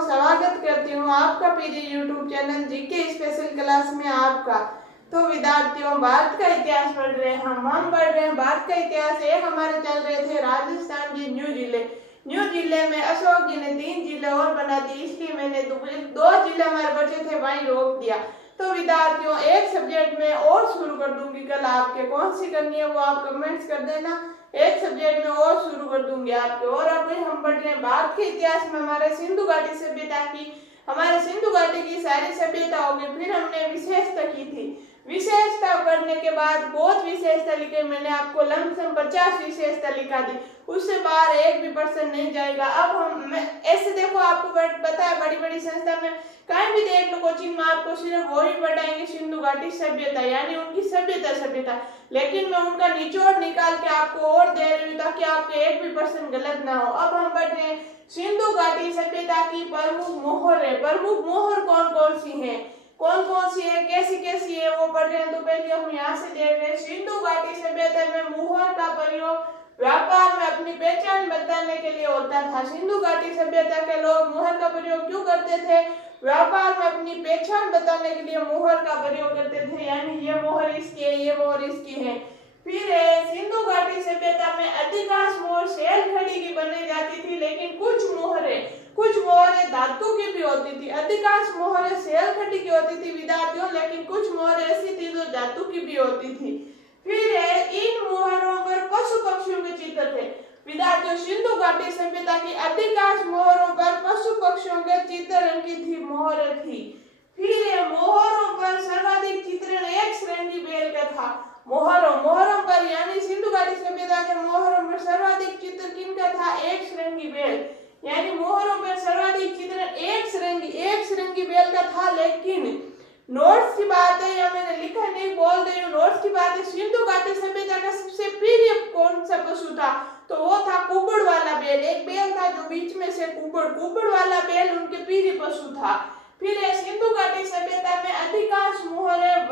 स्वागत करती हूँ आपका PG YouTube channel GK special class में आपका। तो विद्यार्थियों, भारत का इतिहास पढ़ रहे हैं हम पढ़ रहे हैं भारत का इतिहास। एक हमारे चल रहे थे राजस्थान के न्यू जिले में अशोक जी ने 3 जिले और बना दी, इसलिए मैंने 2 जिले हमारे बचे थे वहीं रोक दिया। तो विद्यार्थियों, एक सब्जेक्ट में और शुरू कर दूंगी कल, आपके कौन सी करनी है वो आप कमेंट्स कर देना। एक सब्जेक्ट में और शुरू कर दूंगी आपके। और अभी हम पढ़ रहे हैं भारत के इतिहास में हमारे सिंधु घाटी सभ्यता की। हमारे सिंधु घाटी की सारी सभ्यता होगी। फिर हमने विशेषता की थी। विशेषता पढ़ने के बाद बहुत विशेषता लिखे, मैंने आपको लमसम 50 विशेषता लिखा दी, उससे बाहर एक भी पर्सन नहीं जाएगा। अब हम ऐसे देखो, आपको पता है बड़ी बड़ी संस्था में कहीं भी देख लो कोचिंग में आपको सिर्फ वो ही पढ़ाएंगे सिंधु घाटी सभ्यता, यानी उनकी सभ्यता। लेकिन मैं उनका निचोड़ निकाल के आपको और दे रही हूँ ताकि आपके एक भी पर्सन गलत ना हो। अब हम पढ़ रहे हैं सिंधु घाटी सभ्यता की प्रमुख मोहर है। प्रमुख मोहर कौन कौन सी है, कैसी है वो पढ़ रहे हैं। तो पहले हम यहाँ से देख रहे हैं, सिंधु घाटी सभ्यता में मोहर का प्रयोग व्यापार में अपनी पहचान बताने के लिए होता था। सिंधु घाटी सभ्यता के लोग मोहर का प्रयोग क्यों करते थे? व्यापार में अपनी पहचान बताने के लिए मोहर का प्रयोग करते थे, यानी ये मोहर इसकी है, ये मोहर इसकी है। फिर सिंधु घाटी सभ्यता में अधिकांश मोहर शैल खड़ी की बनाई जाती थी, लेकिन कुछ मोहरें धातु की भी होती थी। अधिकांश मोहरें शैल खड़ी की होती थी विद्यार्थियों, लेकिन कुछ मोहरें ऐसी थी जो धातु की भी होती थी। फिर इन मोहरों पर पशु पक्षियों के चित्र थे विद्यार्थियों। सिंधु घाटी सभ्यता की अधिकांश मोहरों पर पशु पक्षियों के चित्र अंकित थी, मोहरें थी। फिर मोहरों पर सर्वाधिक चित्रण एक श्रृंगी बैल का था। मोहरों पर, यानी सिंधु घाटी सभ्यता के मोहरों पर सर्वाधिक चित्र किनका था? एक श्रृंगी बैल, यानी मोहरों पर सर्वाधिक चित्रण एक श्रृंगी बैल का था। लेकिन नोट्स की बात है, या मैंने लिखा नहीं, बोल रही हूँ, नोट्स की बात है, सिंधु घाटी सभ्यता का सबसे प्रिय कौन सा पशु था? तो वो था कुबड़ वाला बैल। एक बैल था जो बीच में से कुबड़ वाला बैल उनके प्रिय पशु था। फिर सिंधु घाटी सभ्यता में अधिकांश मोहरें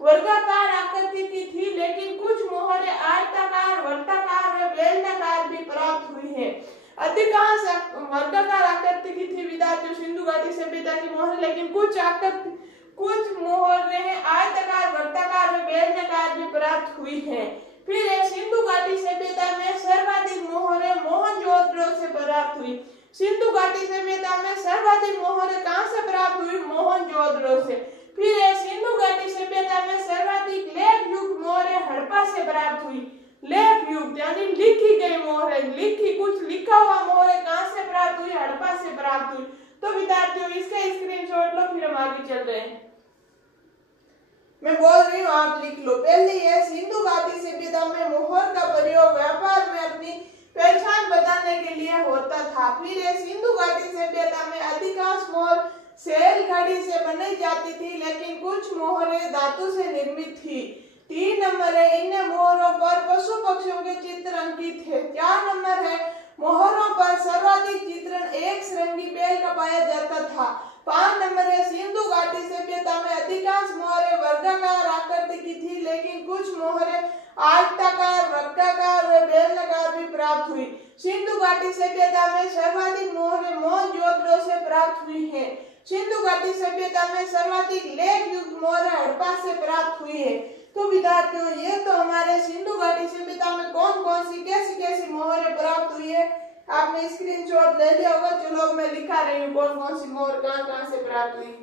वर्गाकार आकृति की थी, लेकिन कुछ मोहरें आयताकार, वर्गाकार व बेलनाकार भी प्राप्त हुई है। अधिकांश वर्गाकार आकृति की थी विद्यार्थियों सिंधु घाटी सभ्यता की मोहर, लेकिन कुछ मोहरें आयताकार, वर्गाकार व बेलनाकार भी प्राप्त हुई है। फिर सिंधु घाटी सभ्यता में सर्वाधिक मोहरें मोहनजोदड़ो से प्राप्त हुई। सिंधु घाटी सभ्यता में सर्वाधिक मोहरें कहां से प्राप्त हुई? मोहनजोदड़ो से। फिर सिंधु घाटी सभ्यता में सर्वाधिक लेख युक्त मोहरें हड़प्पा से प्राप्त हुई। लेख युक्त यानी लिखी गई मोहरें, कुछ लिखा हुआ मोहरें कहां से प्राप्त हुई? हड़प्पा से प्राप्त हुई। तो विद्यार्थियों, इसका स्क्रीनशॉट लो, फिर हम आगे चल रहे हैं। मैं बोल रही हूँ, आप लिख लो। पहले ये सिंधु घाटी सभ्यता में मोहर का प्रयोग व्यापार में अपनी पहचान बताने के लिए होता था। फिर सिंधु घाटी सभ्यता में अधिकांश मोहर शैल खड़ी से बनाई जाती थी, लेकिन कुछ मोहरें धातु से निर्मित थी। 3 नंबर है, इन मोहरों पर पशु पक्षियों के चित्र अंकित है। 4 नंबर है, मोहरों पर सर्वाधिक चित्रण एक श्रृंगी बैल का पाया जाता था। 5 नंबर है, सिंधु घाटी सभ्यता में अधिकांश मोहरें वर्गाकार आकृति की थी, लेकिन कुछ मोहरें आयताकार, वर्गाकार व बेलनाकार भी प्राप्त हुई। सिंधु घाटी सभ्यता में सर्वाधिक मोहरें मोहनजोदड़ो से प्राप्त हुई है। सिंधु घाटी सभ्यता में सर्वाधिक लेख युक्त मोहरें हड़प्पा से प्राप्त हुई है। तो विद्यार्थियों, ये तो हमारे सिंधु घाटी सभ्यता में कौन कौन सी कैसी मोहरें प्राप्त हुई है, आपने स्क्रीनशॉट ले लिया होगा। चलो मैं लिखा रही हूँ कौन कौन सी मोहर कहाँ से प्राप्त हुई।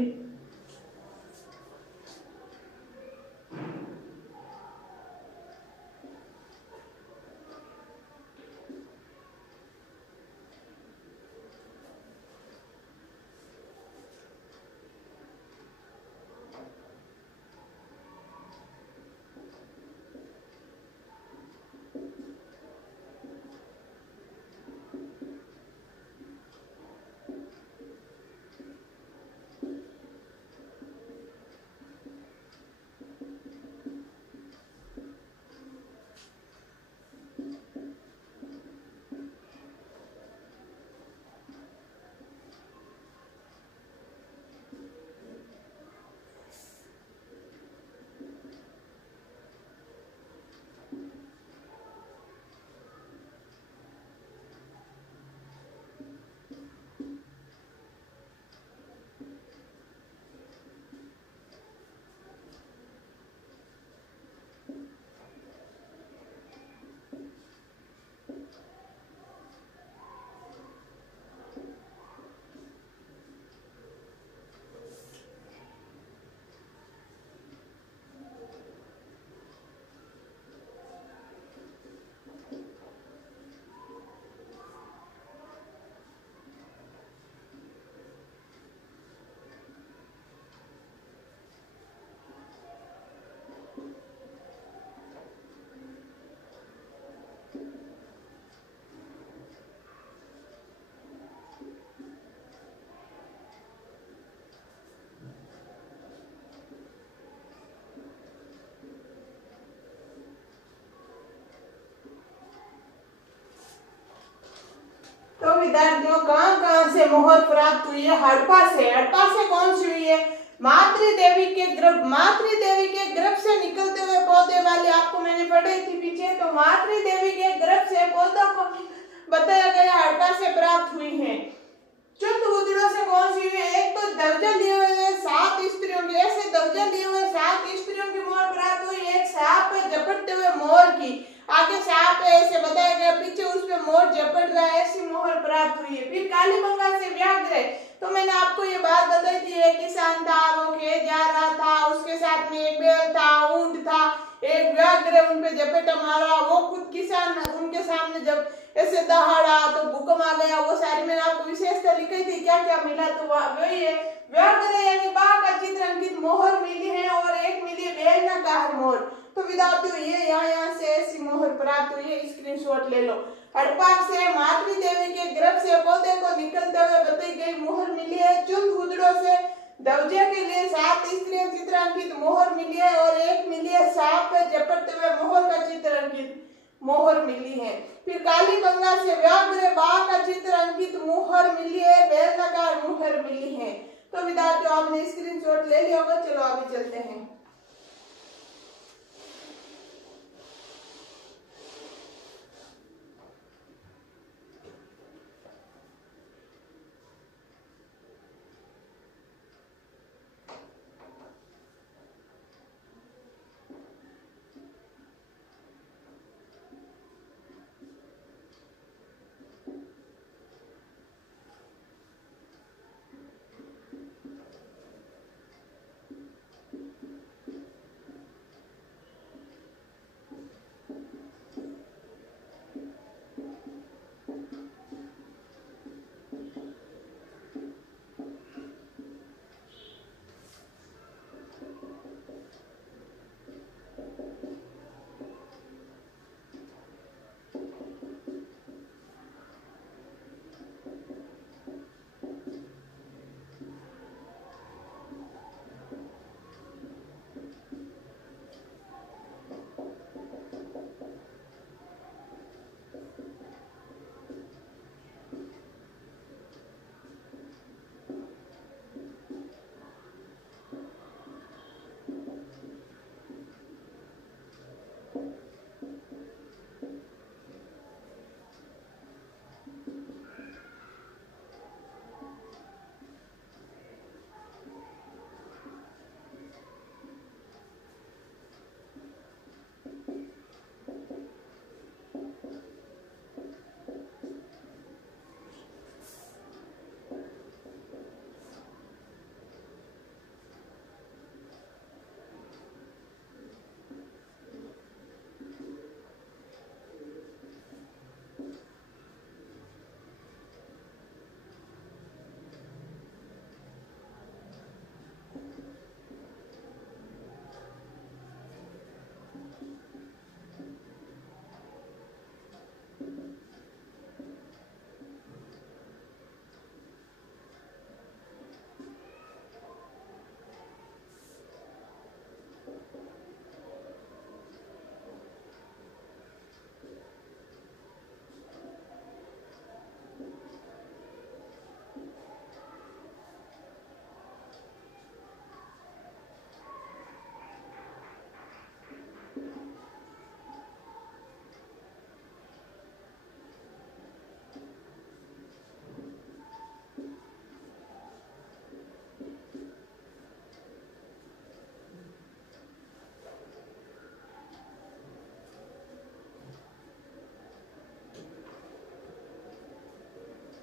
भी। तो विद्यार्थियों कहां से मोहर प्राप्त हुई है? हड़प्पा से। हड़प्पा से कौन सी हुई है? मातृदेवी के गर्भ से निकलते हुए पौधे वाली, आपको मैंने पढ़ाई थी पीछे। तो मातृदेवी के गर्भ से पौधों को बताया गया हड़प्पा से प्राप्त हुई है। चुंद उदड़ों से कौन सी हुई है? एक तो दर्जा लिए हुए 7 स्त्रियों की, ऐसे दर्जा लिए हुए 7 स्त्रियों की मोहर प्राप्त हुई। एक सांप पे झपटते हुए मोर की, आगे सांप है ऐसे बताया गया, पीछे उस पे मोर झपट रहा है, ऐसी मोहर प्राप्त हुई है। फिर कालीबंगा से व्याघ्र, तो मैंने आपको ये बात बताई थी, एक किसान था, वो खेत जा रहा था, उसके साथ में एक बैल था, ऊंट था, एक व्याघ्र उन पे झपट मारा, वो खुद किसान उनके सामने जब ऐसे दहाड़ा तो भूकंप आ गया। वो सारी मैंने आपको विशेषता लिखी थी, क्या क्या मिला, तो वही है व्याघ्र यानी बाघ का चित्र अंकित मोहर मिली है, और एक मिली है बेलनाकार मोहर। तो विद्यार्थियों ये यहाँ से ऐसी मोहर प्राप्त हुई है, स्क्रीनशॉट ले लो। हड़प्पा से मातृदेवी के गर्भ से पौधे को निकलते हुए बताई गई मोहर मिली है। चुंद उदड़ों से दवजे के लिए 7 स्त्रियां चित्रांकित मोहर मिली है, और एक मिली है सांप पे झपटते हुए मोहर का चित्र अंकित मोहर मिली है। फिर कालीबंगा से व्याघ्र बाघ का चित्र अंकित मोहर मिली है, बेलनाकार मोहर मिली है। तो विद्यार्थियों आपने स्क्रीनशॉट ले लिया होगा, चलो आगे चलते हैं।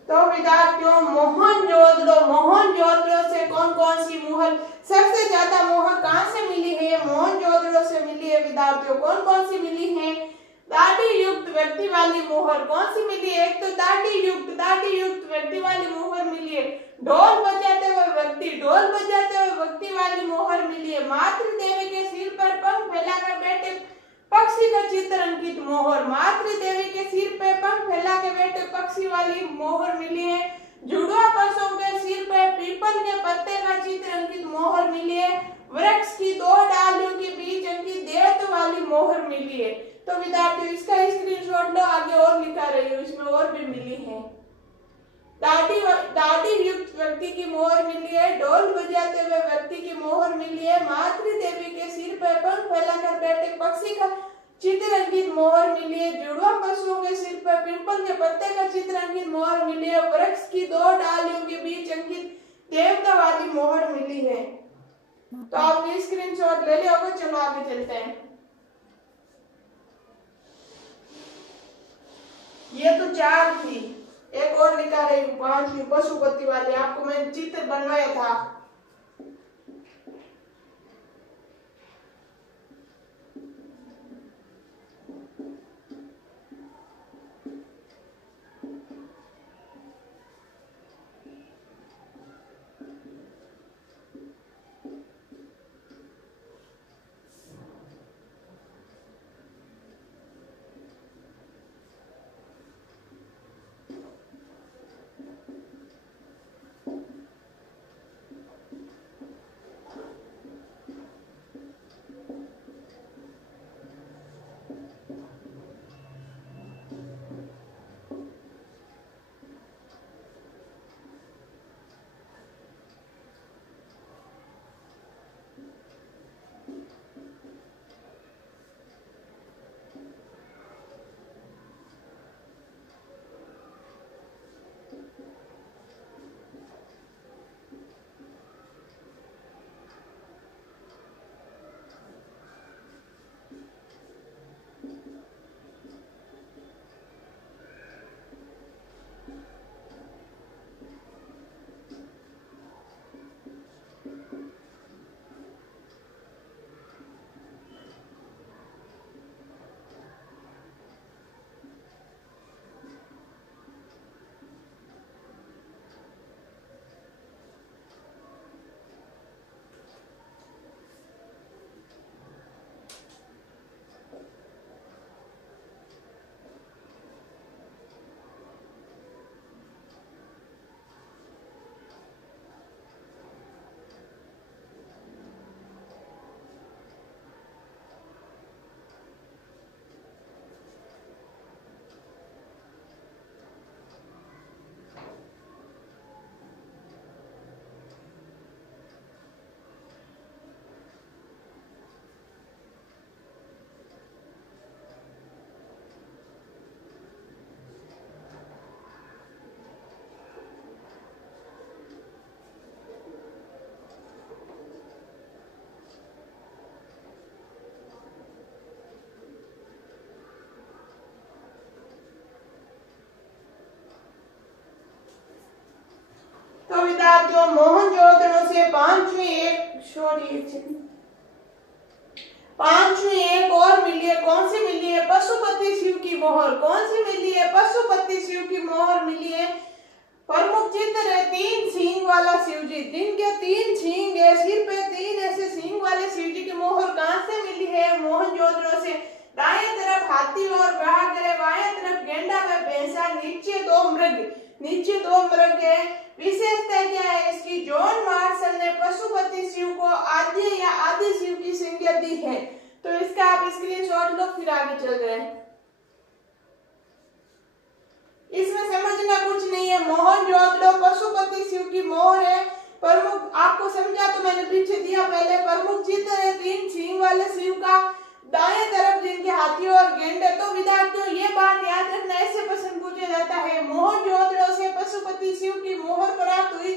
तो विद्यार्थियों मोहनजोदड़ो से कौन कौन सी मोहर सबसे ज्यादा मोहर कहाँ से मिली है? मोहनजोदड़ो से मिली है विद्यार्थियों। कौन कौन सी मिली है? दाढ़ी युक्त व्यक्ति वाली मोहर कौन सी मिली है? एक तो दाढ़ी युक्त व्यक्ति वाली मोहर मिली है। ढोल बजाते हुए व्यक्ति वाली मोहर मिली है। मातृ देवी के सिर पर पंख फैलाकर बैठे पक्षी का चित्र अंकित मोहर, मातृ देवी के सिर पे पंख फैला के बैठे पक्षी वाली मोहर मिली है। जुड़वा पशुओं के सिर पे पीपल के पत्ते का चित्र अंकित मोहर मिली है। वृक्ष की 2 डालियों के बीच अंकित देवत्व वाली मोहर मिली है। तो विद्यार्थियों इसका स्क्रीनशॉट लो, आगे और लिखा रही हूँ, इसमें और भी मिली है। दाढ़ी युक्त व्यक्ति की मोहर मिली है। ढोल बजाते हुए व्यक्ति की मोहर मिली है। मातृ देवी के सिर पर पंख फैलाकर बैठे पक्षी का चित्र अंकित मोहर मिली है। जुड़वा पशुओं के सिर पर पीपल के पत्ते का चित्र अंकित मोहर मिली है। वृक्ष की 2 डालियों के बीच अंकित देवता वाली मोहर मिली है। तो आपने स्क्रीनशॉट ले लिया होगा। चलो आगे चलते हैं। ये तो 4 थी, एक और निकाल रही हूँ 5वीं पशुपति वाली। आपको मैंने चित्र बनवाया था। तो विद्यार्थियों मोहनजोदड़ो से पांचवी एक और मिली है। कौन सी मिली है? पशुपति शिव की मोहर। कौन सी मिली है? पशुपति शिव की मोहर मिली है। प्रमुख चित्र है 3 सींग वाला शिव जी, जिनके 3 सींग है, सिर पे 3 ऐसे सींग वाले शिव जी की मोहर कहाँ से मिली है? मोहनजोदड़ो से। दाएं तरफ हाथी और व्याघ्र, बाएं तरफ गेंडा व भैंसा, नीचे दो मृग है। विशेषता क्या है इसकी? जॉन मार्शल ने पशुपति शिव को आद्य या आदि शिव की संज्ञा दी है। तो इसका आप स्क्रीनशॉट लो, फिर आगे चल रहे हैं। इसमें समझना कुछ नहीं है। मोहनजोदड़ो पशुपति शिव की मोहर है। प्रमुख आपको समझा तो मैंने पीछे दिया पहले। प्रमुख चित्र है 3 सींग वाले शिव का, दाएं तरफ जिनके हाथी और गेंडे। तो विद्यार्थियों ये बात याद रखना, ऐसे प्रश्न पूछा जाता है। मोहनजोदड़ो से पशुपति शिव की मोहर प्राप्त हुई,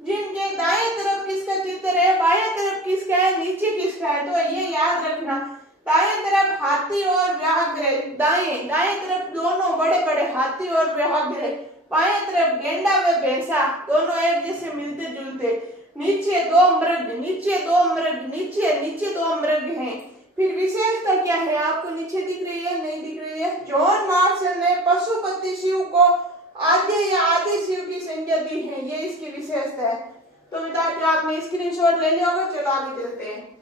जिनके दाएं तरफ किसका चित्र है, बाएं तरफ किसका है, नीचे किसका है। तो ये याद रखना, दाएं तरफ हाथी और व्याघ्र, दाएं तरफ दोनों बड़े बड़े हाथी और व्याघ्र, बाएं तरफ गेंडा व भैंसा दोनों एक जैसे मिलते जुलते। नीचे दो मृग, नीचे दो मृग, नीचे नीचे दो मृग हैं। फिर विशेषता क्या है, आपको नीचे दिख रही है, नहीं दिख रही है। जॉन मार्शल ने पशुपति शिव को आद्य या आदि शिव की संज्ञा दी है, ये इसकी विशेषता है। तो विद्यार्थियों आपने स्क्रीनशॉट ले लिया होगा। चलो आगे चलते हैं।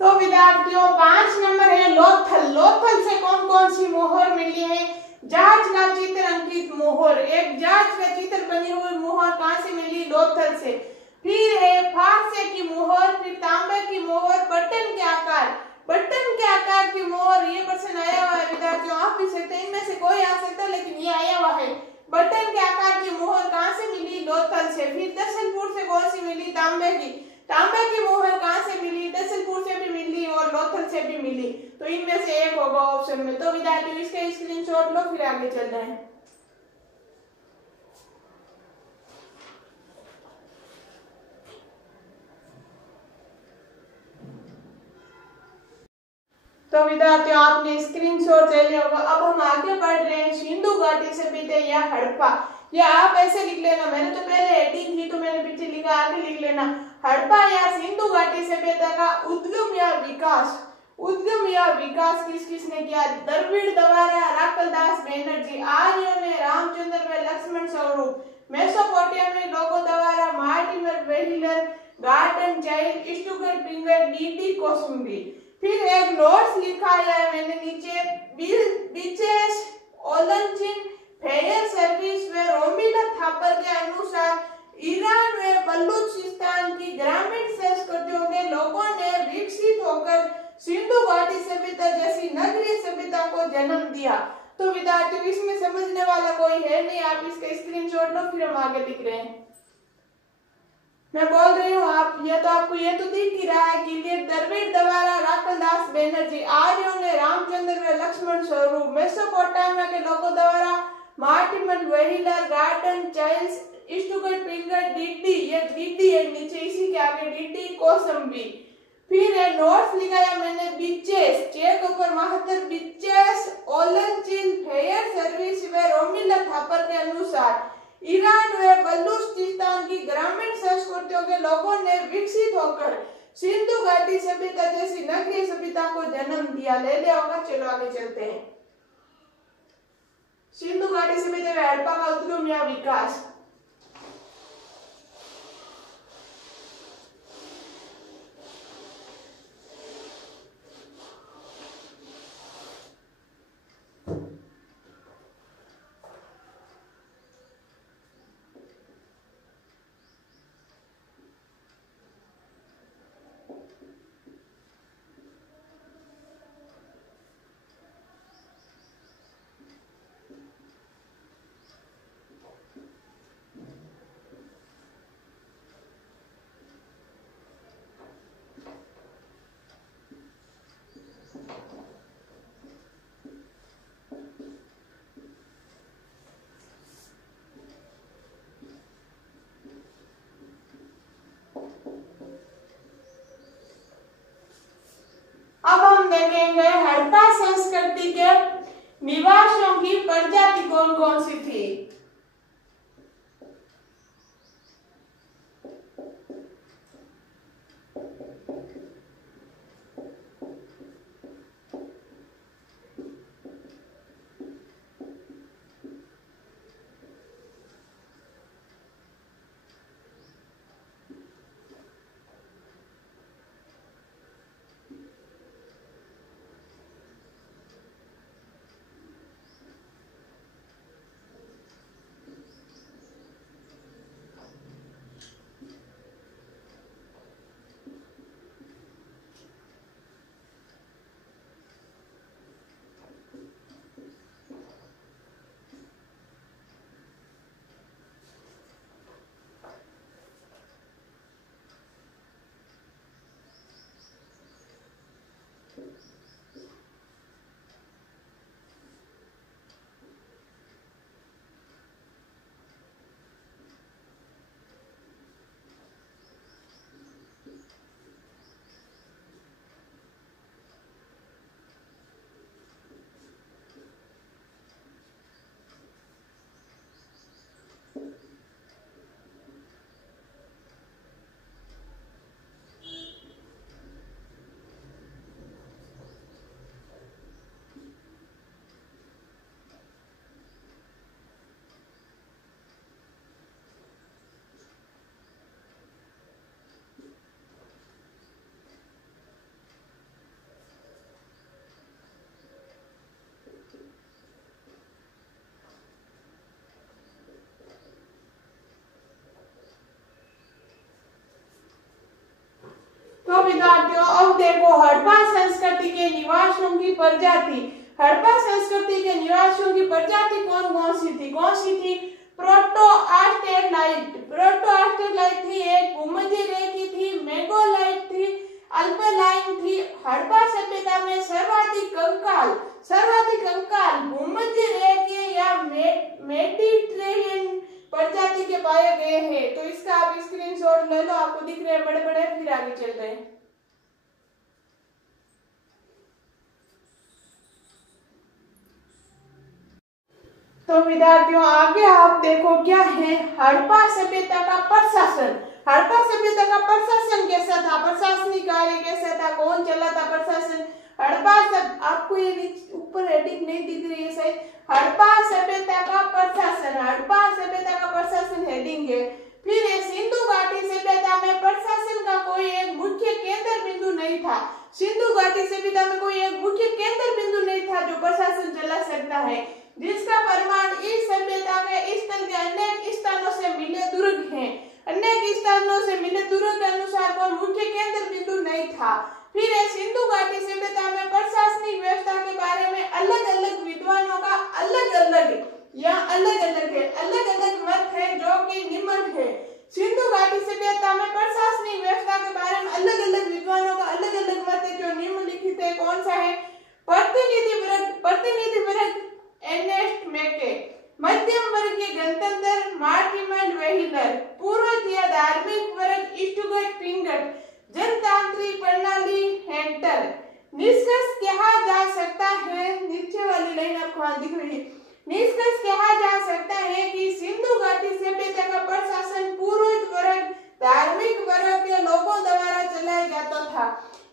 तो विद्यार्थियों 5 नंबर है लोथल। लोथल से कौन कौन सी मोहर मिली है? जहाज का चित्र अंकित मोहर, एक जहाज का चित्र बनी हुई मोहर कहां से मिली? लोथल से। फिर है फारसे की मोहर, फिर तांबे की मोहर, बटन के आकार की मोहर। ये क्वेश्चन आया हुआ है विद्यार्थियों, आप भी सकते हैं, इनमें से कोई आ सकता है, लेकिन ये आया हुआ है। बटन के आकार की मोहर कहां से मिली? लोथल से। फिर दशनपुर से कौन सी मिली? तांबे की मोहर कहां से मिली? दशनपुर से भी मिली और लोथल से भी मिली। तो इनमें से एक होगा ऑप्शन में। तो विद्यार्थियों इसका स्क्रीनशॉट लो, फिर आगे चल रहे हैं। तो विद्यार्थियों आपने स्क्रीनशॉट ले लिया होगा। अब हम आगे बढ़ रहे हैं। सिंधु घाटी सभ्यता या हड़प्पा, या आप ऐसे लिख लेना, मैंने तो पहले हेडिंग थी तो मैंने पीछे लिखा, आगे लिख लेना। हड़प्पा या सिंधु घाटी सभ्यता का उद्गम या विकास। उद्गम या विकास किस किसने किया? द्रविड़ द्वारा, राकलदास बनर्जी। आर्यों ने रामचंद्र व लक्ष्मण स्वरूप। मेसोपोटामिया लोगों द्वारा मार्टिमर वेहिलर, गार्डन चाइल्ड, स्टुगर्ट पिंगर, डीडी कोसुम्बी। फिर एक नोट्स लिखा है मैंने नीचे, बीचेस ओलंचिन फेयर सर्विस व रोमिला थापर के अनुसार ईरान व बलूचिस्तान की ग्रामीण संस्कृतियों के लोगों ने विकसित होकर सिंधु घाटी सभ्यता जैसी नगरीय सभ्यता को जन्म दिया। तो विद्यार्थियों इसमें समझने वाला कोई है नहीं, आप इसका स्क्रीनशॉट लो, फिर हम आगे लिख रहे हैं। मैं बोल रही हूँ, आप ये तो आपको ये तो दिख ही रहा है कि द्रविड़ द्वारा, राकलदास बनर्जी। आर्यों ने रामचंद्र व लक्ष्मण स्वरूप। मेसोपोटामिया के लोगों द्वारा मार्टिमर वेहिलर, गार्डन चाइल्ड्स, स्टुगर्ट पिंगर, डीडी, ये डीडी है नीचे, इसी के आगे डीडी कोसंबी। फिर है नोट्स लिखाया मैंने, बीचेस, चेक ऊपर महत्तर, बीचेस ओलंचिन फेयर सर्विस व रोमिला थापर के अनुसार ईरान व बलूचिस्तान की ग्रामीण संस्कृतियों के लोगों ने विकसित होकर सिंधु घाटी सभ्यता जैसी नगरीय सभ्यता को जन्म दिया। ले लिया होगा। चलो आगे चलते हैं। सिंधु घाटी सभ्यता व हड़प्पा का उद्गम या विकास। के निवासियों की प्रजाति कौन कौन सी थी? तो विद्यार्थियों अब देखो हड़प्पा संस्कृति के निवासियों की प्रजाति। हड़प्पा संस्कृति के निवासियों की प्रजाति कौन कौन सी थी? प्रोटो ऑस्ट्रेलाइट थी, एक भूमध्य रेखी थी, मेगालाइट थी, अल्पाइन थी। हड़प्पा सभ्यता में सर्वाधिक कंकाल भूमध्य रेखीय या मेडिटेरेनियन प्रजाति के पाए गए हैं। तो इसका आप स्क्रीनशॉट ले लो, आपको दिख रहे हैं बड़े बड़े। फिर आगे चल रहे हैं। तो विद्यार्थियों आगे आप देखो क्या है हड़प्पा सभ्यता का प्रशासन। हड़प्पा सभ्यता का प्रशासन कैसा था? प्रशासनिक कार्य कैसा था? कौन चलाता प्रशासन? आपको ये ऊपर हेडिंग नहीं दिख रही है शायद। हड़प्पा सभ्यता का प्रशासन हेडिंग है। फिर सिंधु घाटी सभ्यता में प्रशासन का कोई एक मुख्य केंद्र बिंदु नहीं था। सिंधु घाटी सभ्यता में कोई एक मुख्य केंद्र बिंदु नहीं था जो प्रशासन चला सकता है, जिसका प्रमाण इस सभ्यता के स्थल के अनेक स्थानों से मिले दुर्ग हैं। अनेक स्थानों से मिले दुर्ग के अनुसार कोई मुख्य केंद्र बिंदु नहीं था। फिर सिंधु घाटी सभ्यता में प्रशासनिक व्यवस्था के बारे में अलग अलग विद्वानों का अलग अलग मत है, जो कि निम्न है। सिंधु घाटी सभ्यता में प्रशासनिक व्यवस्था के बारे में अलग अलग विद्वानों का अलग अलग मत है, जो निम्नलिखित है। कौन सा है? प्रतिनिधि वर्ग एर्नेस्ट मैके, मध्यम वर्गीय गणतंत्र मार्टिन वेहिलर, पूर्वतीय धार्मिक वर्ग स्टुअर्ट पिंगट, जनतांत्रिक प्रणाली हेंटर। निष्कर्ष कहा जा सकता है, नीचे वाली लाइन आपको दिख रही है। निष्कर्ष कहा जा सकता है कि सिंधु घाटी सभ्यता का प्रशासन पुरोहित वर्ग धार्मिक वर्ग के लोगों द्वारा चलाया जाता था।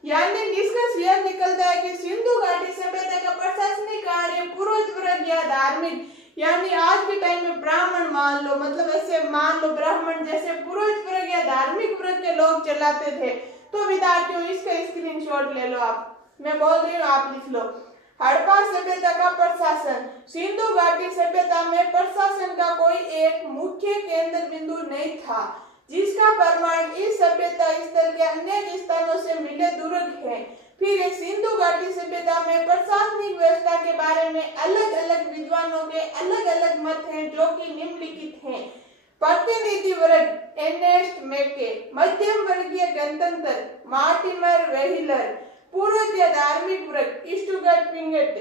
यानी निष्कर्ष यह निकलता है कि सिंधु घाटी सभ्यता का प्रशासनिक कार्य पुरोहित वर्ग या धार्मिक, यानी आज के टाइम में ब्राह्मण मान लो, मतलब ऐसे मान लो ब्राह्मण जैसे पुरोहित वर्ग या धार्मिक वर्ग के लोग चलाते थे। तो विद्यार्थियों इसका स्क्रीनशॉट ले लो, आप मैं बोल रही हूँ आप लिख लो। हड़प्पा सभ्यता का प्रशासन। सिंधु घाटी सभ्यता में प्रशासन का कोई एक मुख्य केंद्र बिंदु नहीं था, जिसका प्रमाण इस सभ्यता स्थल के अनेक स्थानों से मिले दुर्ग है। फिर सिंधु घाटी सभ्यता में प्रशासनिक व्यवस्था के बारे में अलग अलग विद्वानों के अलग अलग मत हैं, जो कि निम्नलिखित हैं। प्रतिनिधि वर्ग एर्नेस्ट मैके, मध्यम वर्गीय गणतंत्र मार्टिन वेहिलर, पूर्वतीय धार्मिक वर्ग स्टुअर्ट पिंगट,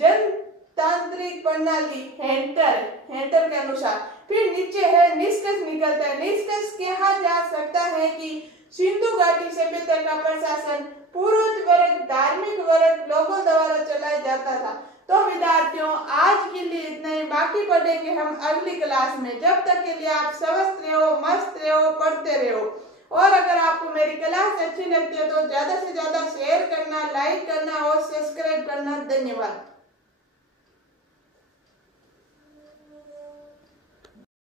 जनतांत्रिक प्रणाली हेंटर के अनुसार। फिर नीचे है निष्कर्ष निकलता है। निष्कर्ष कहा जा सकता है कि सिंधु घाटी सभ्यता का प्रशासन पुरोहित वर्ग, धार्मिक वर्ग लोगों द्वारा चलाया जाता था। तो विद्यार्थियों आज के लिए इतना ही, बाकी पढ़ेंगे हम अगली क्लास में। जब तक के लिए आप स्वस्थ रहो, मस्त रहो, पढ़ते रहो। और अगर आपको मेरी क्लास अच्छी लगती है तो ज्यादा से ज्यादा शेयर करना, लाइक करना और सब्सक्राइब करना। धन्यवाद।